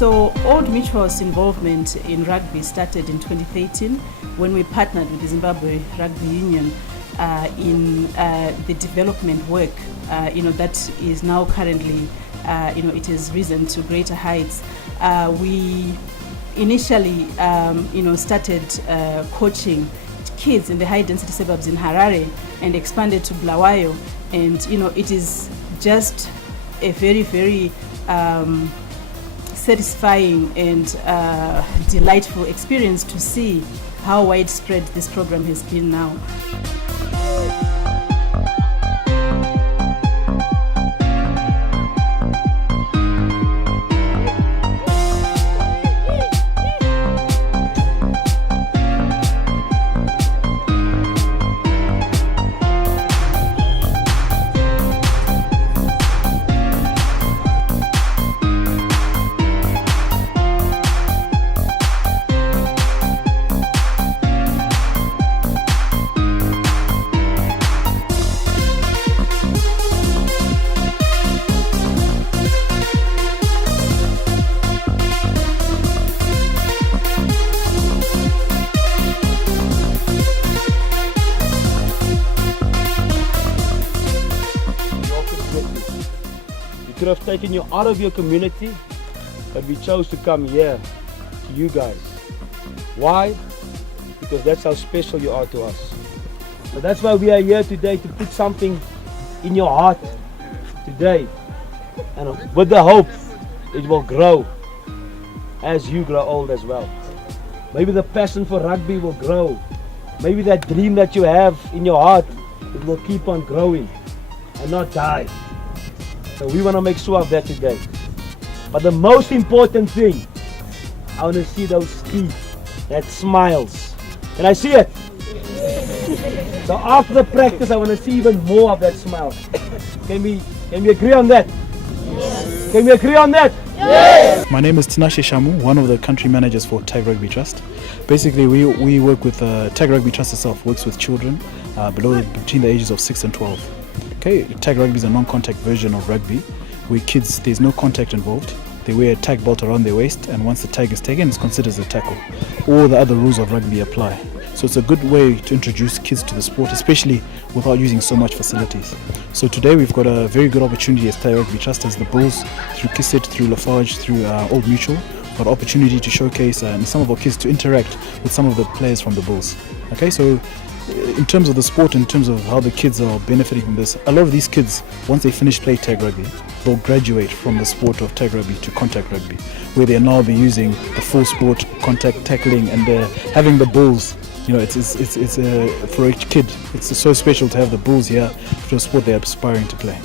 So Old Mutual's involvement in rugby started in 2013 when we partnered with the Zimbabwe Rugby Union in the development work, that is now currently, it has risen to greater heights. We initially, started coaching kids in the high-density suburbs in Harare and expanded to Bulawayo, and it is just a very, very satisfying and delightful experience to see how widespread this program has been now. Could have taken you out of your community, but we chose to come here to you guys. Why? Because that's how special you are to us. So that's why we are here today, to put something in your heart today, and with the hope it will grow as you grow old as well. Maybe the passion for rugby will grow. Maybe that dream that you have in your heart, it will keep on growing and not die. So we want to make sure of that today. But the most important thing, I want to see those teeth, that smiles. Can I see it? So after the practice, I want to see even more of that smile. Can we agree on that? Yes. Can we agree on that? Yes. My name is Tinashe Shamu, one of the country managers for Tag Rugby Trust. Basically, we work with Tag Rugby Trust itself, works with children between the ages of 6 and 12. Okay, tag rugby is a non-contact version of rugby where kids, there's no contact involved. They wear a tag belt around their waist, and once the tag is taken, it's considered as a tackle. All the other rules of rugby apply. So it's a good way to introduce kids to the sport, especially without using so much facilities. So today we've got a very good opportunity as Tag Rugby Trust, as the Bulls, through Kisset, through Lafarge, through Old Mutual, got opportunity to showcase some of our kids to interact with some of the players from the Bulls. Okay, so in terms of the sport, in terms of how the kids are benefiting from this, a lot of these kids, once they finish playing tag rugby, they'll graduate from the sport of tag rugby to contact rugby, where they'll now be using the full sport, contact tackling, and having the Bulls. It's for a kid, it's so special to have the Bulls here for a sport they're aspiring to play.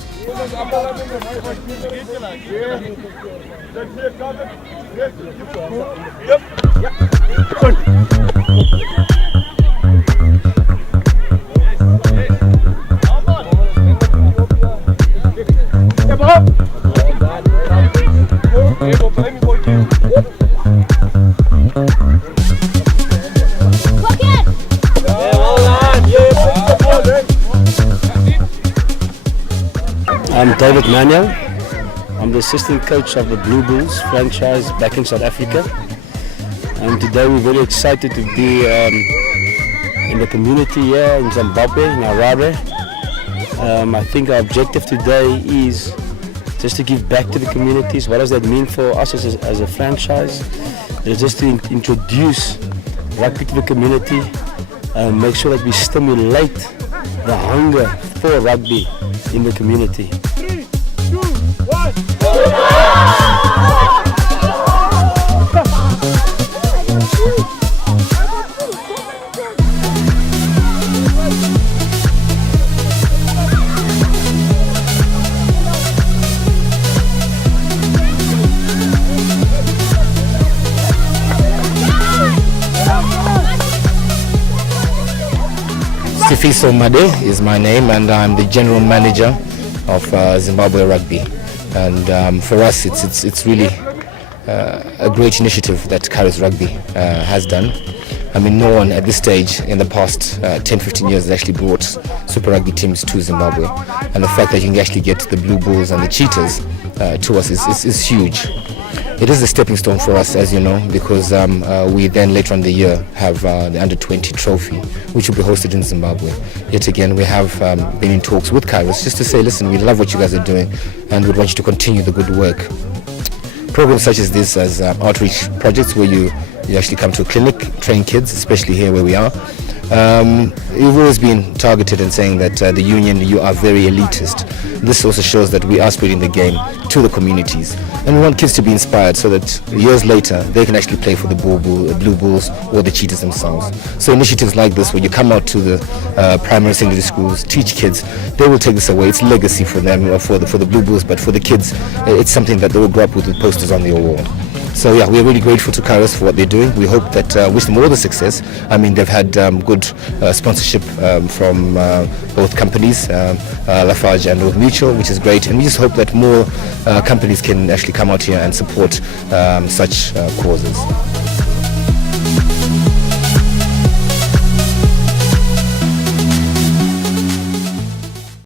I'm David Manuel. I'm the assistant coach of the Blue Bulls franchise back in South Africa. And today we're very excited to be in the community here in Zimbabwe, in Harare. I think our objective today is just to give back to the communities. What does that mean for us as a franchise? It is just to introduce rugby to the community, make sure that we stimulate the hunger for rugby in the community. 3, 2, 1. Sifiso Made is my name, and I'm the general manager of Zimbabwe Rugby. And for us, it's really a great initiative that Kyros Rugby has done. I mean, no one at this stage in the past 10-15 years has actually brought Super Rugby teams to Zimbabwe, and the fact that you can actually get the Blue Bulls and the Cheetahs to us is huge. it is a stepping stone for us, as you know, because we then later on in the year have the Under-20 trophy, which will be hosted in Zimbabwe. Yet again, we have been in talks with Kyros just to say, listen, we love what you guys are doing and we want you to continue the good work. Programs such as this, as outreach projects where you actually come to a clinic, train kids, especially here where we are. You've always been targeted and saying that the union, you are very elitist. This also shows that we are spreading the game to the communities, and we want kids to be inspired so that years later they can actually play for the Blue Bulls or the Cheetahs themselves. So initiatives like this, where you come out to the primary and secondary schools, teach kids, they will take this away. It's legacy for them, for the Blue Bulls, but for the kids, it's something that they will grow up with posters on their wall. So yeah, we're really grateful to Kyros for what they're doing. We hope that, wish them all the success. I mean, they've had good sponsorship from both companies, Lafarge and Old Mutual, which is great. And we just hope that more companies can actually come out here and support such causes.